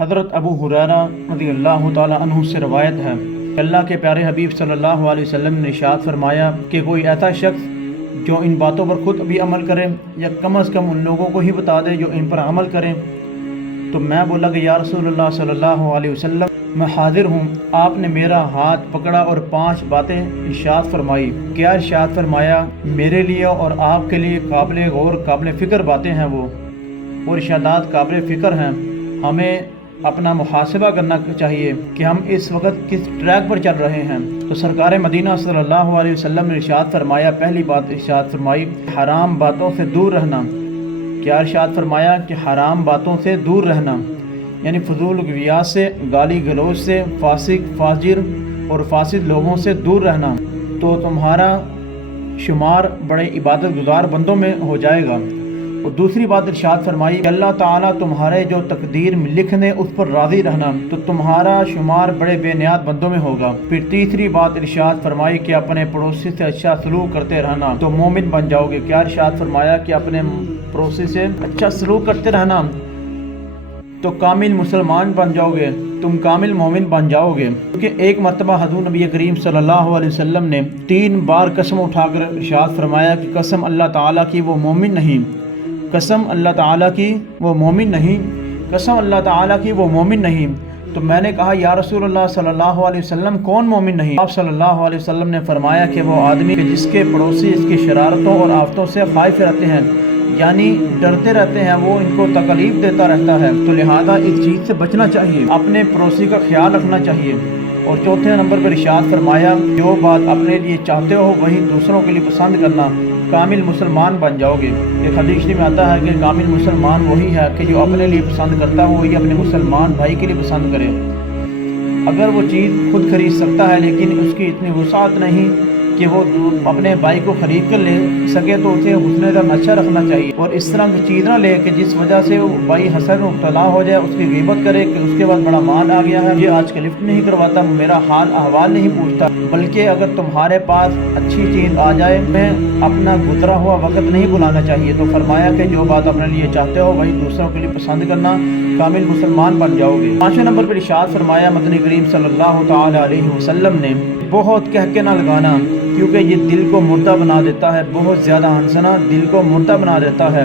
حضرت ابو ہریرہ رضی اللہ تعالیٰ عنہ سے روایت ہے کہ اللہ کے پیارے حبیب صلی اللہ علیہ وسلم نے ارشاد فرمایا کہ کوئی ایسا شخص جو ان باتوں پر خود بھی عمل کرے یا کم از کم ان لوگوں کو ہی بتا دے جو ان پر عمل کریں، تو میں بولا کہ یا رسول اللہ صلی اللہ علیہ وسلم میں حاضر ہوں۔ آپ نے میرا ہاتھ پکڑا اور 5 باتیں ارشاد فرمائی۔ کیا ارشاد فرمایا؟ میرے لیے اور آپ کے لیے قابل غور قابل فکر باتیں ہیں وہ، اور ارشادات قابل فکر ہیں۔ ہمیں اپنا محاسبہ کرنا چاہیے کہ ہم اس وقت کس ٹریک پر چل رہے ہیں۔ تو سرکار مدینہ صلی اللہ علیہ وسلم نے ارشاد فرمایا، پہلی بات ارشاد فرمائی حرام باتوں سے دور رہنا۔ کیا ارشاد فرمایا؟ کہ حرام باتوں سے دور رہنا، یعنی فضول گویات سے، گالی گلوچ سے، فاسق فاجر اور فاسد لوگوں سے دور رہنا، تو تمہارا شمار بڑے عبادت گزار بندوں میں ہو جائے گا۔ اور دوسری بات ارشاد فرمائی کہ اللہ تعالیٰ تمہارے جو تقدیر میں لکھ دے اس پر راضی رہنا، تو تمہارا شمار بڑے بے نیاز بندوں میں ہوگا۔ پھر تیسری بات ارشاد فرمائی کہ اپنے پڑوسی سے اچھا سلوک کرتے رہنا تو مومن بن جاؤ گے۔ کیا ارشاد فرمایا؟ کہ اپنے پڑوسی سے اچھا سلوک کرتے رہنا تو کامل مسلمان بن جاؤ گے، تم کامل مومن بن جاؤ گے۔ کیونکہ ایک مرتبہ حضور نبی کریم صلی اللہ علیہ وسلم نے 3 بار قسم اٹھا کر ارشاد فرمایا کہ قسم اللہ تعالیٰ کی وہ مومن نہیں، قسم اللہ تعالیٰ کی وہ مومن نہیں، قسم اللہ تعالیٰ کی وہ مومن نہیں۔ تو میں نے کہا یا رسول اللہ صلی اللہ علیہ وسلم کون مومن نہیں؟ آپ صلی اللہ علیہ وسلم نے فرمایا کہ وہ آدمی جس کے پڑوسی اس کی شرارتوں اور آفتوں سے خائف رہتے ہیں، یعنی ڈرتے رہتے ہیں، وہ ان کو تکلیف دیتا رہتا ہے، تو لہذا اس چیز سے بچنا چاہیے، اپنے پڑوسی کا خیال رکھنا چاہیے۔ اور چوتھے نمبر پر ارشاد فرمایا جو بات اپنے لیے چاہتے ہو وہی دوسروں کے لیے پسند کرنا، کامل مسلمان بن جاؤ گے۔ ایک حدیث میں آتا ہے کہ کامل مسلمان وہی ہے کہ جو اپنے لیے پسند کرتا ہے وہی اپنے مسلمان بھائی کے لیے پسند کرے۔ اگر وہ چیز خود خرید سکتا ہے لیکن اس کی اتنی وسعت نہیں کہ وہ اپنے بھائی کو خرید کر لے سکے تو اسے حسن ظن اچھا رکھنا چاہیے، اور اس طرح کی چیز نہ لے کہ جس وجہ سے وہ بھائی حسد میں مبتلا ہو جائے، اس کی غیبت کرے کہ اس کے بعد بڑا مال آ گیا ہے، یہ آج کا لفٹ نہیں کرواتا، میرا حال احوال نہیں پوچھتا۔ بلکہ اگر تمہارے پاس اچھی چیز آ جائے میں اپنا گزرا ہوا وقت نہیں بلانا چاہیے۔ تو فرمایا کہ جو بات اپنے لیے چاہتے ہو وہی دوسروں کے لیے پسند کرنا، کامل مسلمان بن جاؤ گے۔ 5ویں نمبر پر ارشاد فرمایا مدنی کریم صلی اللہ تعالی علیہ وسلم نے بہت کہہ کے نہ لگانا، کیونکہ یہ دل کو مردہ بنا دیتا ہے، بہت زیادہ ہنسنا دل کو مردہ بنا دیتا ہے۔